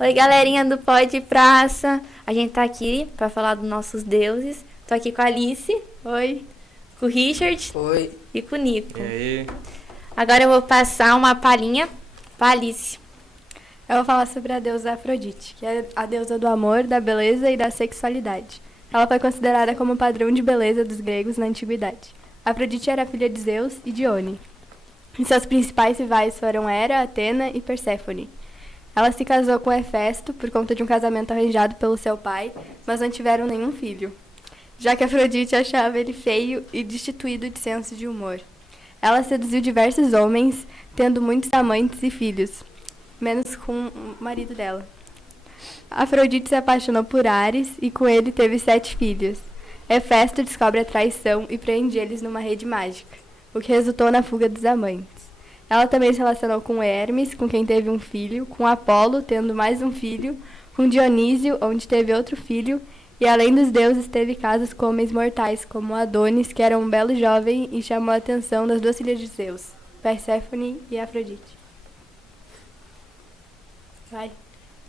Oi, galerinha do Pod Praça. A gente tá aqui pra falar dos nossos deuses. Tô aqui com a Alice. Oi. Com o Richard. Oi. E com o Nico. E aí? Agora eu vou passar uma palhinha pra Alice. Eu vou falar sobre a deusa Afrodite, que é a deusa do amor, da beleza e da sexualidade. Ela foi considerada como padrão de beleza dos gregos na antiguidade. Afrodite era filha de Zeus e Dione. E seus principais rivais foram Hera, Atena e Perséfone. Ela se casou com Hefesto por conta de um casamento arranjado pelo seu pai, mas não tiveram nenhum filho, já que Afrodite achava ele feio e destituído de senso de humor. Ela seduziu diversos homens, tendo muitos amantes e filhos, menos com o marido dela. Afrodite se apaixonou por Ares e com ele teve 7 filhos. Hefesto descobre a traição e prende eles numa rede mágica, o que resultou na fuga dos amantes. Ela também se relacionou com Hermes, com quem teve um filho, com Apolo, tendo mais um filho, com Dionísio, onde teve outro filho, e além dos deuses, teve casos com homens mortais, como Adonis, que era um belo jovem e chamou a atenção das 2 filhas de Zeus, Perséfone e Afrodite. Vai.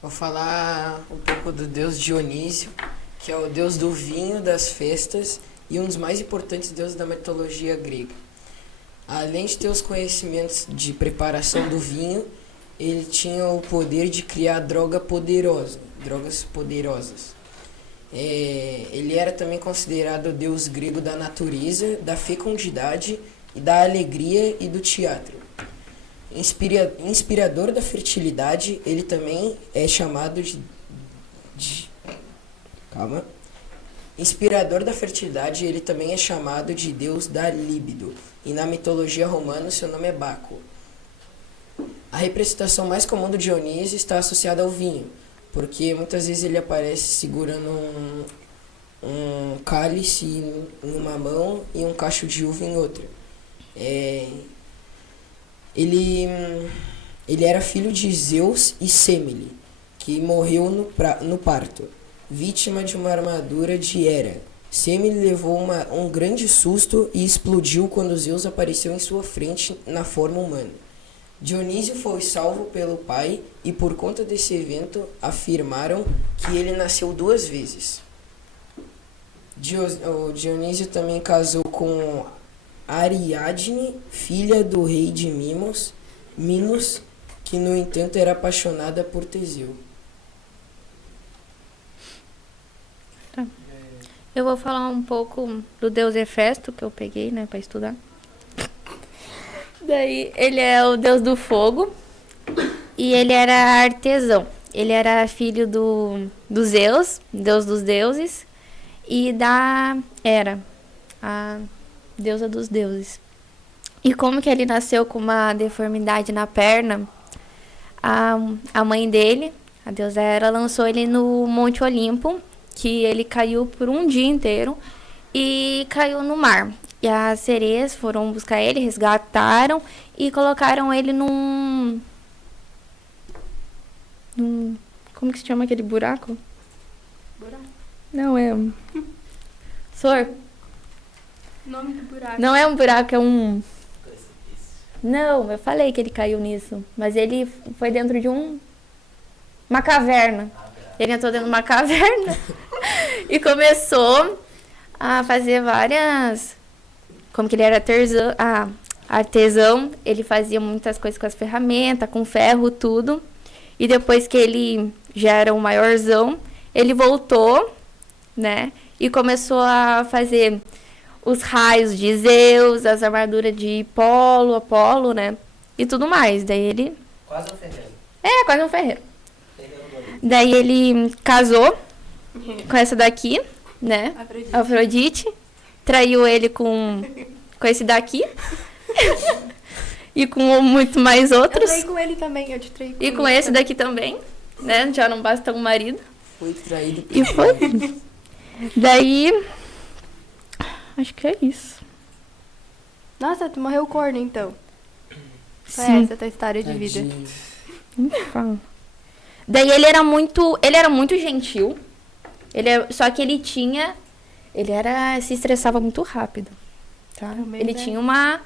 Vou falar um pouco do deus Dionísio, que é o deus do vinho, das festas e um dos mais importantes deuses da mitologia grega. Além de ter os conhecimentos de preparação do vinho, ele tinha o poder de criar drogas poderosas. Ele era também considerado o deus grego da natureza, da fecundidade e da alegria e do teatro. Inspirador da fertilidade, ele também é chamado Inspirador da fertilidade, ele também é chamado de deus da libido, e na mitologia romana seu nome é Baco. A representação mais comum do Dionísio está associada ao vinho, porque muitas vezes ele aparece segurando um cálice em uma mão e um cacho de uva em outra. Ele era filho de Zeus e Semele, que morreu no parto, vítima de uma armadura de Hera. Semele levou um grande susto e explodiu quando Zeus apareceu em sua frente na forma humana. Dionísio foi salvo pelo pai e por conta desse evento afirmaram que ele nasceu 2 vezes. O Dionísio também casou com Ariadne, filha do rei de Minos, que no entanto era apaixonada por Teseu. Eu vou falar um pouco do deus Hefesto, que eu peguei, né, pra estudar. Daí, ele é o deus do fogo e ele era artesão. Ele era filho do Zeus, deus dos deuses, e da Hera, a deusa dos deuses. E como que ele nasceu com uma deformidade na perna, a mãe dele, a deusa Hera, lançou ele no Monte Olimpo, que ele caiu por um dia inteiro e caiu no mar. E as sereias foram buscar ele, resgataram e colocaram ele num como que se chama aquele buraco? Não, é Sor? Nome do buraco. Não é um buraco, é um... Não, eu falei que ele caiu nisso. Mas ele foi dentro de uma caverna. Ele entrou dentro de uma caverna e começou a fazer várias... Como que ele era artesão, ele fazia muitas coisas com as ferramentas, com ferro, tudo. E depois que ele já era um maiorzão, ele voltou, né? E começou a fazer os raios de Zeus, as armaduras de Apolo, né? E tudo mais. Daí ele... Quase um ferreiro. Quase um ferreiro. Daí ele casou com essa daqui, né? Afrodite. Traiu ele com esse daqui. E com muito mais outros. Eu traí com ele também, eu te traí com E ele com esse também. daqui também, né? Já não basta um marido. Foi traído por E foi. Daí... Acho que é isso. Nossa, tu morreu corno, então. Foi Sim. essa a tua história de vida. Tadinho. Não fala. Daí ele era muito gentil. Só que ele se estressava muito rápido, tá? Também, Ele né? tinha uma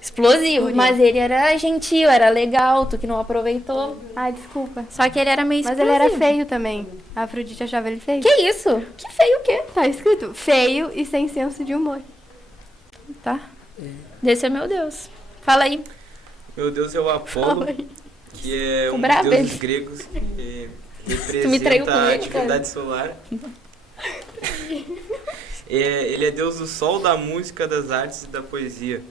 explosivo. Fúria. Mas ele era gentil, era legal, tu que não aproveitou. Ai, desculpa. Só que ele era meio Mas explosivo. ele era feio também. A Afrodite achava ele feio. Que isso? Que feio o quê? Tá escrito, feio e sem senso de humor. Tá. Esse é meu Deus. Fala aí. Meu Deus é o Apolo, que é Tô um dos brava, deuses ele. gregos que me traiu representa com a ele, atividade solar. Ele é deus do sol, da música, das artes e da poesia.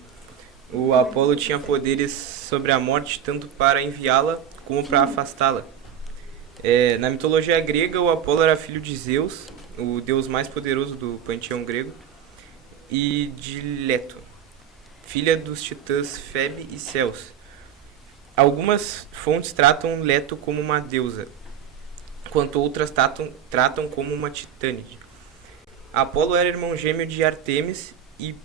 O Apolo tinha poderes sobre a morte tanto para enviá-la como para afastá-la. Na mitologia grega, o Apolo era filho de Zeus, o deus mais poderoso do panteão grego, e de Leto, filha dos titãs Febe e Ceus. Algumas fontes tratam Leto como uma deusa, enquanto outras tratam como uma titânide. Apolo era irmão gêmeo de Ártemis e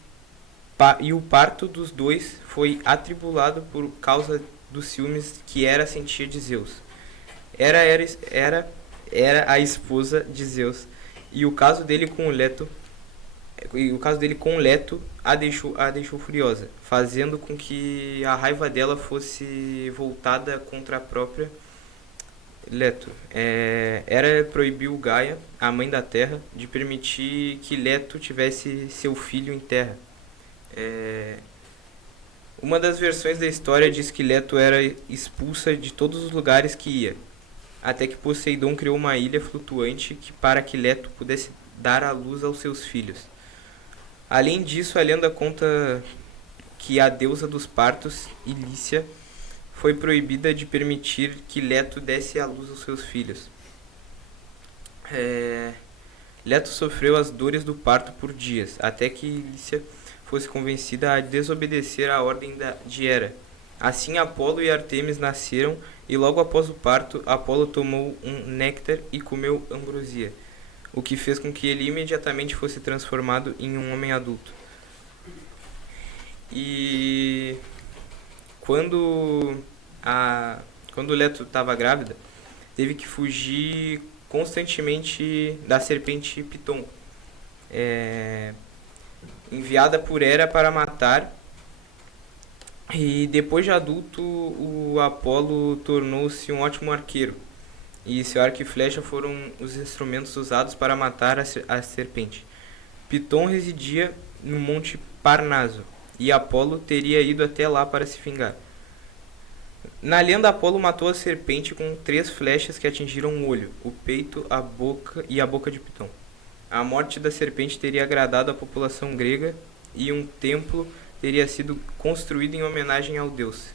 o parto dos dois foi atribulado por causa dos ciúmes que Hera sentia de Zeus. Hera era a esposa de Zeus e o caso dele com Leto a deixou furiosa, fazendo com que a raiva dela fosse voltada contra a própria Leto. Hera proibiu Gaia, a mãe da terra, de permitir que Leto tivesse seu filho em terra. Uma das versões da história diz que Leto era expulsa de todos os lugares que ia, até que Poseidon criou uma ilha flutuante para que Leto pudesse dar à luz aos seus filhos. Além disso, a lenda conta que a deusa dos partos, Ilícia, foi proibida de permitir que Leto desse à luz aos seus filhos. Leto sofreu as dores do parto por dias, até que Ilícia fosse convencida a desobedecer à ordem de Hera. Assim, Apolo e Ártemis nasceram, e logo após o parto, Apolo tomou um néctar e comeu ambrosia, o que fez com que ele imediatamente fosse transformado em um homem adulto. E quando Leto estava grávida, teve que fugir constantemente da serpente Piton, enviada por Hera para matar. E depois de adulto, o Apolo tornou-se um ótimo arqueiro, e seu arco e flecha foram os instrumentos usados para matar a serpente. Piton residia no Monte Parnaso, e Apolo teria ido até lá para se vingar. Na lenda, Apolo matou a serpente com 3 flechas que atingiram o olho, o peito, a boca e a boca de Piton. A morte da serpente teria agradado a população grega e um templo teria sido construído em homenagem ao deus.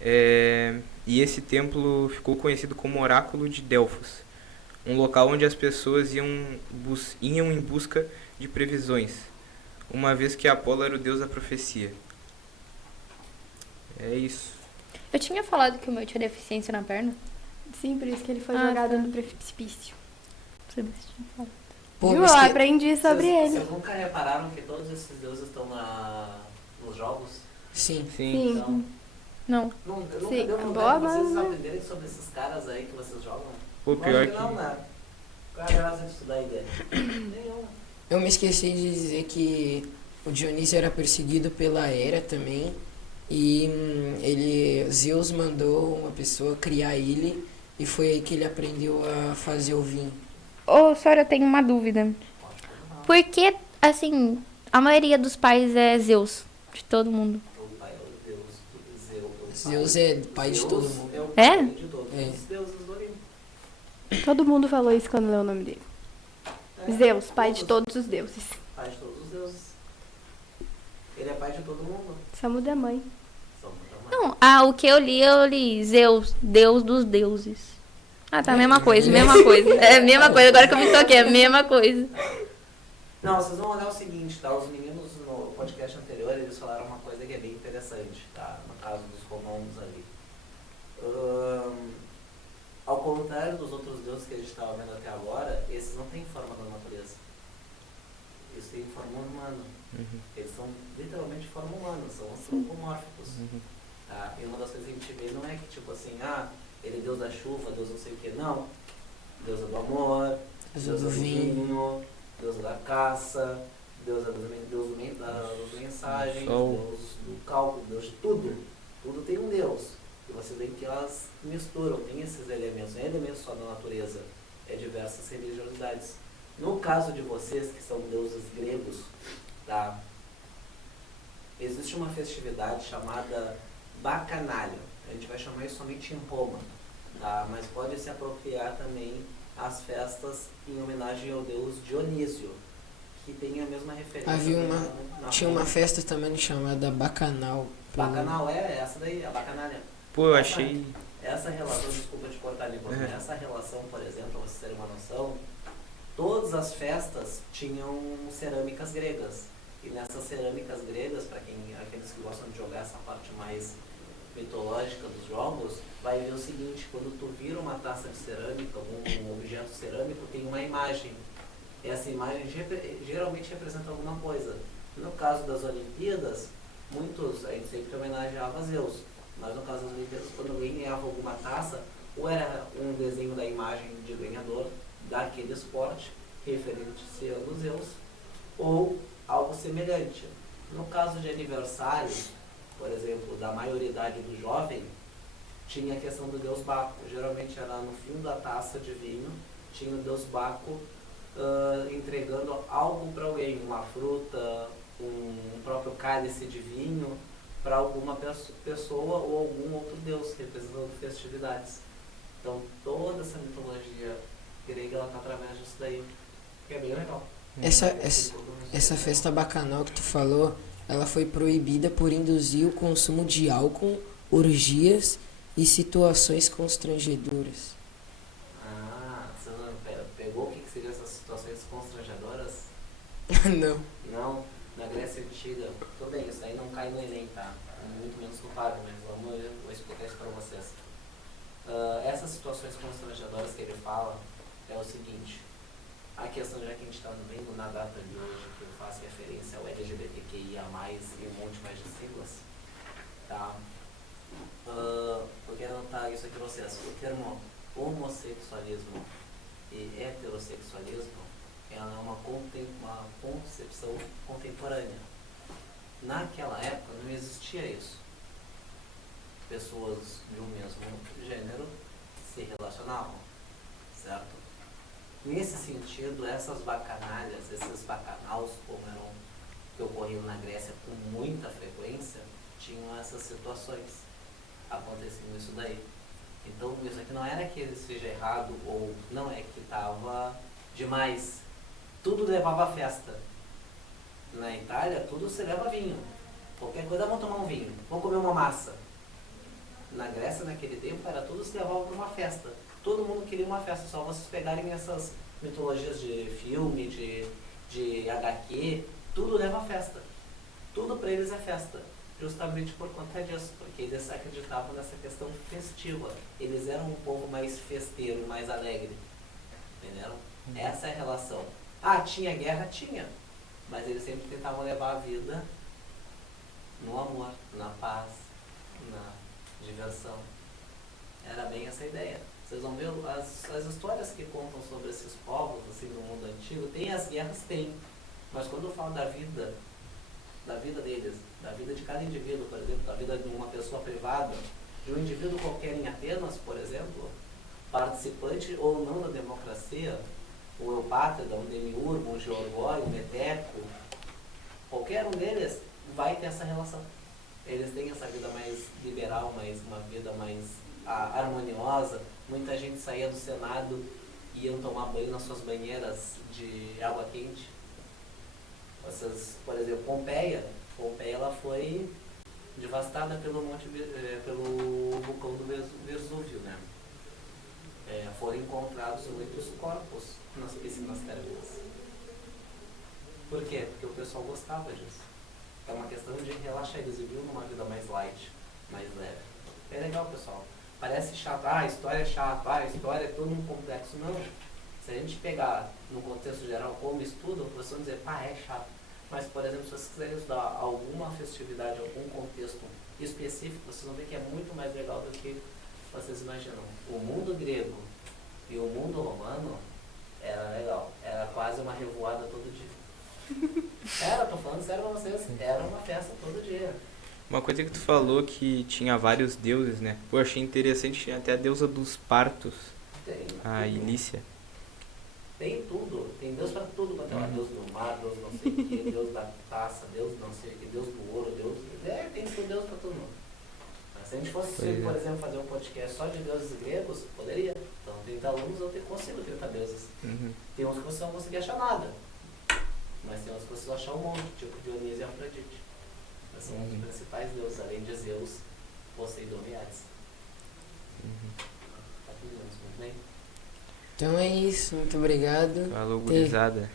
E esse templo ficou conhecido como Oráculo de Delfos, um local onde as pessoas iam em busca de previsões, uma vez que Apolo era o deus da profecia. É isso. Eu tinha falado que o meu tinha deficiência na perna. Sim, por isso que ele foi Ah, jogado tá. no precipício. Sabe se tinha falado. Pô, Viu? mas Eu que- aprendi sobre ele. Vocês nunca repararam que todos esses deuses estão nos jogos? Sim. Sim. Então, Não. nunca Sim, deu boa, vontade de vocês mas- aprenderem sobre esses caras aí que vocês jogam? Pô, pior Lógico não, que... né? Qual é a graça de estudar a ideia? Nenhuma. Eu me esqueci de dizer que o Dionísio era perseguido pela Hera também. E Zeus mandou uma pessoa criar ele. E foi aí que ele aprendeu a fazer o vinho. Ô, senhora, eu tenho uma dúvida. Por que, assim, a maioria dos pais é Zeus? De todo mundo. O pai é o deus do Zeus é pai de todo mundo. É o É? pai de todos É. os deuses do Olimpo. Todo mundo falou isso quando leu o nome dele. Zeus, pai de todos os deuses. Pai de todos os deuses. Ele é pai de todo mundo. Só muda a mãe. Só muda a mãe. Não, o que eu li Zeus, deus dos deuses. Ah, tá, mesma coisa, mesma coisa. É a mesma coisa, agora que eu me toquei, é a mesma coisa. Não, vocês vão olhar o seguinte, tá? Os meninos no podcast anterior, eles falaram uma coisa que é bem interessante, tá? No caso dos romanos ali. Ao contrário dos outros deuses que a gente estava vendo até agora, esses não têm forma da natureza. Eles têm forma humana. Eles são literalmente forma humana, são antropomórficos. Tá? E uma das coisas que a gente vê não é que tipo assim, ele é deus da chuva, deus não sei o que, não. Deus é do amor, Deus Deus do é do vinho. vinho, Deus é da caça, Deus das mensagens, Sol. Deus do cálculo, Deus de tudo. Tudo tem um Deus. E você vê que elas misturam, tem esses elementos, não é elementos só da natureza, é diversas religiosidades. No caso de vocês, que são deuses gregos, tá? Existe uma festividade chamada Bacanália. A gente vai chamar isso somente em Roma, tá? Mas pode se apropriar também as festas em homenagem ao deus Dionísio, que tem a mesma referência. Tinha uma festa também chamada Bacanal. Bacanal, essa daí, a Bacanália. Pô, eu achei... Essa relação, desculpa te cortar ali, essa relação, por exemplo, para vocês terem uma noção, todas as festas tinham cerâmicas gregas. E nessas cerâmicas gregas, para aqueles que gostam de jogar essa parte mais mitológica dos jogos, vai ver o seguinte: quando tu vira uma taça de cerâmica, um objeto cerâmico, tem uma imagem. Essa imagem geralmente representa alguma coisa. No caso das Olimpíadas, a gente sempre homenageava a Zeus. Mas no caso das Olimpíadas, quando alguém ganhava alguma taça, ou era um desenho da imagem de ganhador daquele esporte, referente-se a Zeus, ou algo semelhante. No caso de aniversário, por exemplo, da maioridade do jovem, tinha a questão do deus Baco. Geralmente era no fim da taça de vinho, tinha o deus Baco entregando algo para alguém, uma fruta, um próprio cálice de vinho, para alguma pessoa ou algum outro deus, representando festividades. Então toda essa mitologia grega está através disso daí, que é bem legal. Essa festa bacanal que tu falou, ela foi proibida por induzir o consumo de álcool, orgias e situações constrangedoras. Você não pegou o que seriam essas situações constrangedoras? Não. Não, na Grécia Antiga, tudo bem, isso aí não cai no Enem, tá? Muito menos no Páreo, mas vou explicar isso para vocês. Essas situações constrangedoras que ele fala é o seguinte: a questão, já que a gente está vendo na data de hoje, que eu faço referência ao LGBTQIA+, e um monte mais de siglas, tá? Eu quero anotar isso aqui para vocês. O termo homossexualismo e heterossexualismo é uma concepção contemporânea. Naquela época não existia isso. Pessoas de um mesmo gênero se relacionavam, certo? Nesse sentido, essas bacanalhas, esses bacanals, que ocorriam na Grécia com muita frequência, tinham essas situações acontecendo isso daí. Então, isso aqui não era que ele seja errado ou não, é que estava demais. Tudo levava a festa. Na Itália, tudo se leva vinho. Qualquer coisa, vamos tomar um vinho, vamos comer uma massa. Na Grécia, naquele tempo, era tudo se levava para uma festa. Todo mundo queria uma festa, só vocês pegarem essas mitologias de filme, de HQ, tudo leva a festa. Tudo para eles é festa, justamente por conta disso, porque eles acreditavam nessa questão festiva. Eles eram um povo mais festeiro, mais alegre. Entenderam? Essa é a relação. Tinha guerra? Tinha. Mas eles sempre tentavam levar a vida no amor, na paz, na diversão. Era bem essa ideia. Vocês vão ver as histórias que contam sobre esses povos, assim, no mundo antigo. Tem as guerras? Tem. Mas quando eu falo da vida deles, da vida de cada indivíduo, por exemplo, da vida de uma pessoa privada, de um indivíduo qualquer em Atenas, por exemplo, participante ou não da democracia, o Eupátrida, um Demiurgo, um Georgói, um Meteco, qualquer um deles vai ter essa relação. Eles têm essa vida mais liberal, uma vida mais harmoniosa. Muita gente saía do Senado e iam tomar banho nas suas banheiras de água quente. Por exemplo, Pompeia ela foi devastada pelo vulcão do Vesúvio, né? Foram encontrados muitos corpos nas piscinas térmicas. Por quê? Porque o pessoal gostava disso. É uma questão de relaxar, eles viviam numa vida mais light, mais leve. É legal, pessoal. Parece chato, a história é chata, a história é todo um complexo. Não. Se a gente pegar no contexto geral como estudo, vocês vão dizer, é chato. Mas, por exemplo, se vocês quiserem estudar alguma festividade, algum contexto específico, vocês vão ver que é muito mais legal do que vocês imaginam. O mundo grego e o mundo romano era legal. Era quase uma revoada todo dia. Tô falando sério pra vocês, era uma festa todo dia. Uma coisa que tu falou que tinha vários deuses, né? Pô, achei interessante, tinha até a deusa dos partos, Tem a tudo. Ilícia. Tem tudo, tem Deus pra tudo quanto é lá. Deus do mar, Deus não sei o que, Deus da taça, Deus não sei o que, Deus do ouro, Deus. Tem tudo Deus pra todo mundo. Mas se a gente fosse, Pois é. por exemplo, fazer um podcast só de deuses gregos, poderia. Então 30 alunos eu consigo 30 deuses. Uhum. Tem uns que vocês não vão conseguir achar nada. Mas tem uns que vocês vão achar um monte, tipo Dionísio e Afrodite. Esses são os principais deuses, além de Zeus, Poseidon e Hades. Tá tudo muito bem. Então é isso, muito obrigado. Falou, Tem- gurizada.